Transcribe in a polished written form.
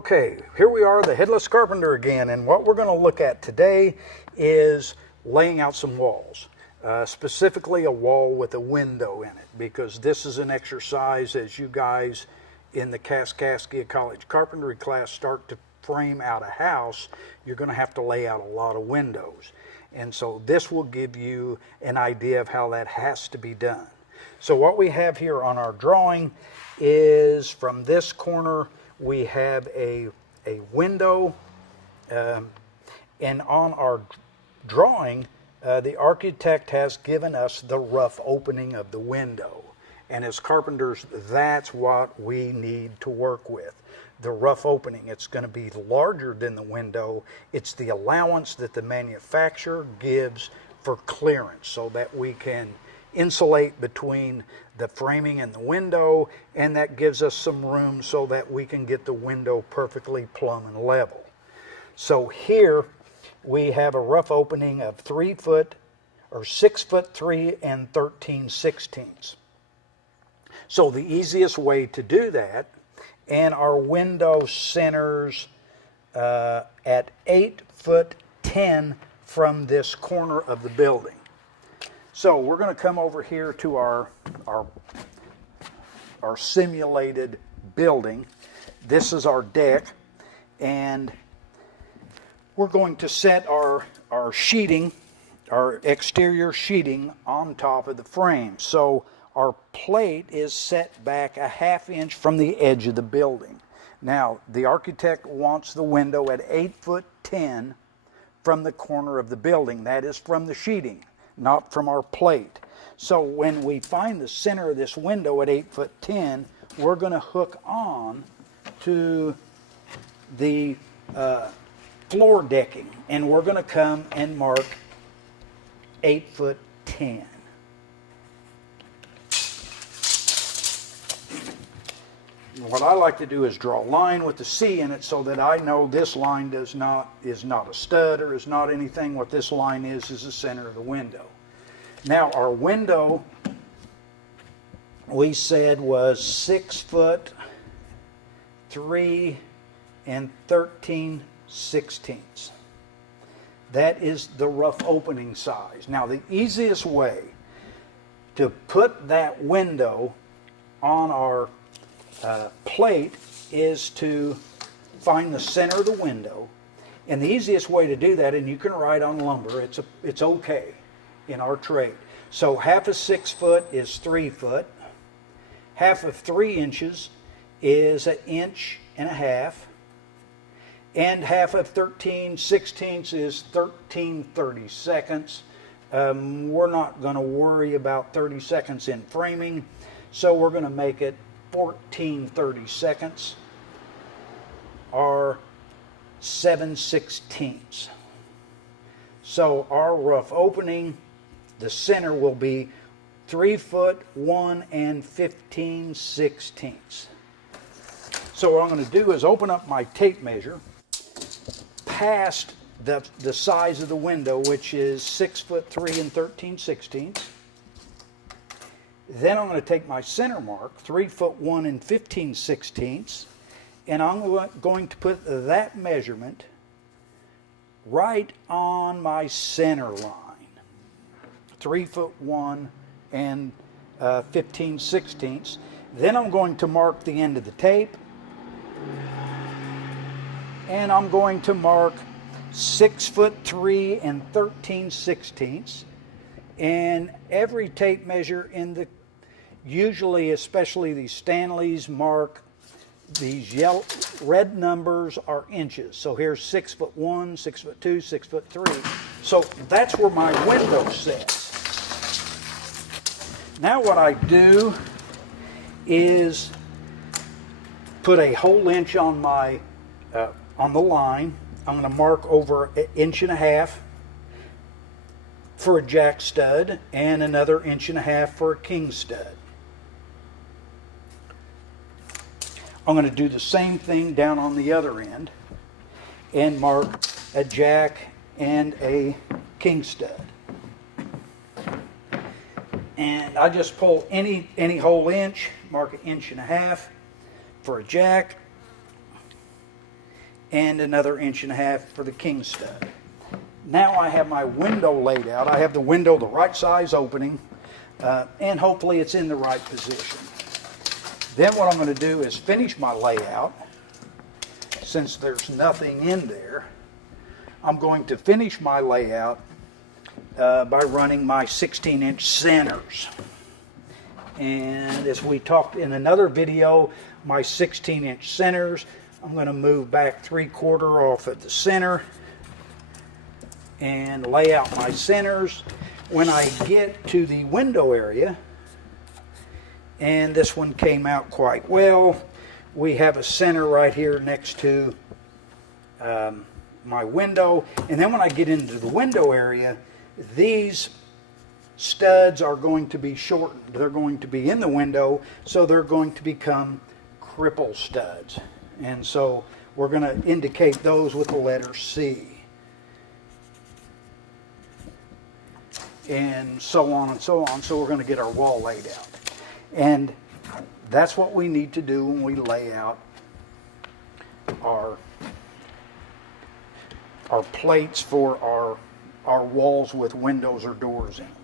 Okay, here we are, the Headless Carpenter again, and what we're going to look at today is laying out some walls, specifically a wall with a window in it, because this is an exercise as you guys in the Kaskaskia College Carpentry class start to frame out a house. You're going to have to lay out a lot of windows, and so this will give you an idea of how that has to be done. So what we have here on our drawing is from this corner we have a window, and on our drawing the architect has given us the rough opening of the window, and as carpenters that's what we need to work with, the rough opening. It's going to be larger than the window. It's the allowance that the manufacturer gives for clearance so that we can insulate between the framing and the window, and that gives us some room so that we can get the window perfectly plumb and level. So here we have a rough opening of 3 foot or 6 foot 3 and 13/16. So the easiest way to do that, and our window centers at 8 foot 10 from this corner of the building. So we're going to come over here to our simulated building. This is our deck, and we're going to set our sheeting, our exterior sheeting, on top of the frame. So our plate is set back a ½ inch from the edge of the building. Now the architect wants the window at 8 foot 10 from the corner of the building. That is from the sheeting, not from our plate. So when we find the center of this window at 8 foot 10, we're going to hook on to the floor decking, and we're going to come and mark 8 foot 10. What I like to do is draw a line with the C in it so that I know this line is not a stud or is not anything. What this line is the center of the window. Now our window, we said, was 6 foot 3 and 13/16. That is the rough opening size. Now the easiest way to put that window on our plate is to find the center of the window, and the easiest way to do that, and you can write on lumber, it's okay in our trade. So ½ of 6 foot is 3 foot, ½ of 3 inches is 1.5 inches, and ½ of 13/16 is 13/32. We're not going to worry about 30 seconds in framing, so we're going to make it 14/32 or 7/16. So our rough opening, the center will be 3 foot 1 and 15/16. So what I'm going to do is open up my tape measure past the size of the window, which is 6 foot 3 and 13/16. Then I'm going to take my center mark, 3 foot 1 and 15/16, and I'm going to put that measurement right on my center line, 3 foot 1 and 15/16. Then I'm going to mark the end of the tape, and I'm going to mark 6 foot 3 and 13/16. And every tape measure in the, usually especially these Stanleys, mark these red numbers are inches. So here's 6 foot 1, 6 foot 2, 6 foot 3. So that's where my window sits. Now what I do is put a whole inch on my on the line. I'm going to mark over 1.5 inches for a jack stud and another 1.5 inches for a king stud. I'm going to do the same thing down on the other end and mark a jack and a king stud. And I just pull any whole inch, mark 1.5 inches for a jack, and another 1.5 for the king stud. Now I have my window laid out. I have the window the right size opening, and hopefully it's in the right position. Then what I'm going to do is finish my layout. Since there's nothing in there, I'm going to finish my layout by running my 16-inch centers. And as we talked in another video, my 16-inch centers, I'm going to move back 3/4 off at the center and lay out my centers. When I get to the window area, and this one came out quite well, we have a center right here next to my window. And then when I get into the window area, these studs are going to be shortened. They're going to be in the window, so they're going to become cripple studs. And so we're going to indicate those with the letter C. And so on and so on. So we're going to get our wall laid out. And that's what we need to do when we lay out our plates for our walls with windows or doors in them.